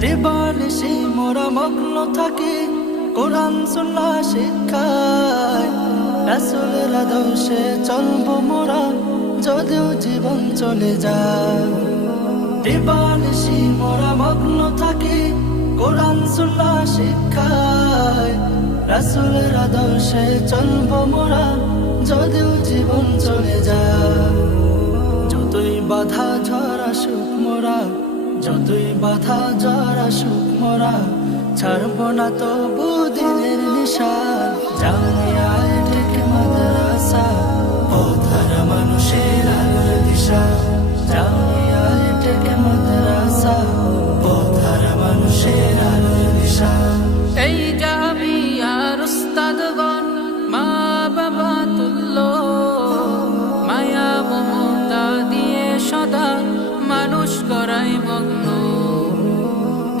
দিবানিশি মোরা থাকি। কোরআন, সুন্নাহ, শিক্ষায়। রাসূলের আদর্শে চলবো মোরা, যদিও জীবন চলে যায়। দিবানিশি মোরা মগ্ন থাকি। কোরআন, সুন্নাহ, শিক্ষায়। রাসূলের আদর্শে চলবো মোরা, যদিও জীবন চলে যায়। যতই বাধা ঝরা সুখ মোরা যতই বাধা যারা সুখ মরা ছাড়ব না তো বুদিনের নিশা।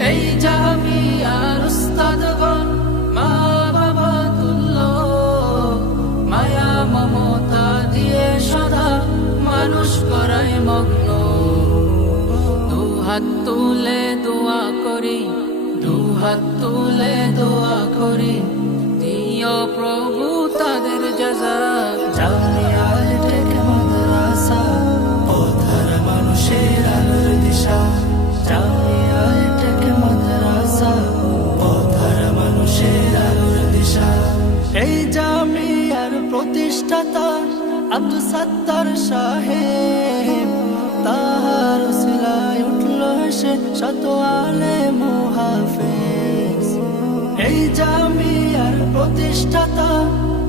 এই জামিয়ার দিয়ে সদা মানুষ মগ্ন। তুলে দোয়া করি, দু হাত তুলে দোয়া করি। দিও প্রভু তাদের এই জামিয়ার প্রতিষ্ঠাতা আব্দুল সত্তার সাহেব, তাহার সিলায় উঠল সে শত আলে মুহাফেজ। এই জামিয়ার প্রতিষ্ঠাতা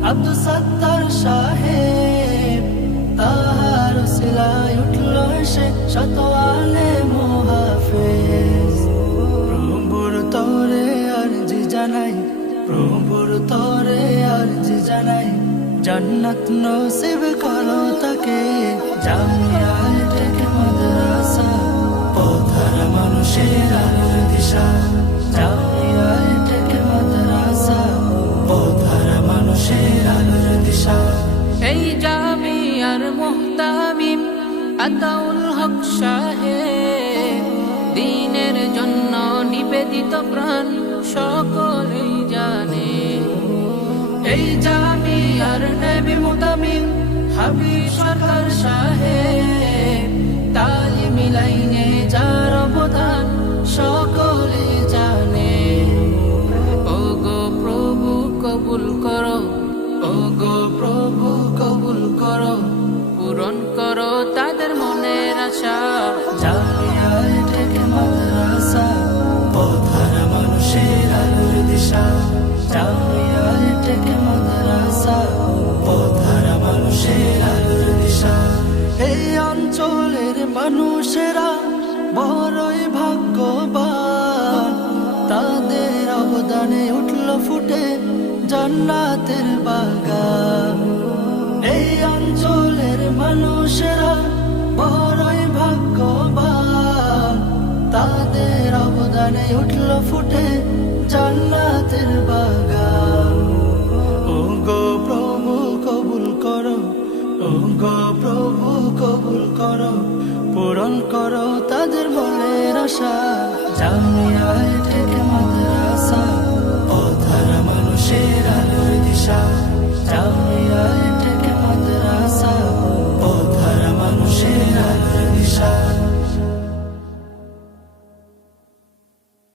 আব্দুল সত্তার সাহেব, তাহার সিলায় উঠল সে শত আলে মুহাফেজ। প্রভুর তরে আরজি জানাই প্রভুর তরে আরজি জানাই, জান্নাত নসিব করো তাকে। জামিয়াল থেকে মাদ্রাসা, পথর মানুষের আলোর দিশা। জামিয়াল থেকে মাদ্রাসা, পথর মানুষের আলোর দিশা। এই জামিয়ার মুহতামিম আতাউল হক সাহেব দিনের জন্য নিবেদিত প্রাণ সকলেই এই জামিয়ার নবী মুতামিম হাবি সরকার সাহেব তালিমি লাইনে যার অবদান সকলে জানে। ও গো প্রভু, কবুল করো। ও গো প্রভু, কবুল করো। পূরণ করো তাদের মনের আশা। এই অঞ্চলের মানুষেরা বড়ই ভাগ্যবান। তাদের অবদানে উঠল ফুটে জান্নাতের বাগান। এই অঞ্চলের মানুষেরা বড়ই ভাগ্যবান। তাদের অবদানে উঠল ফুটে মনের আশা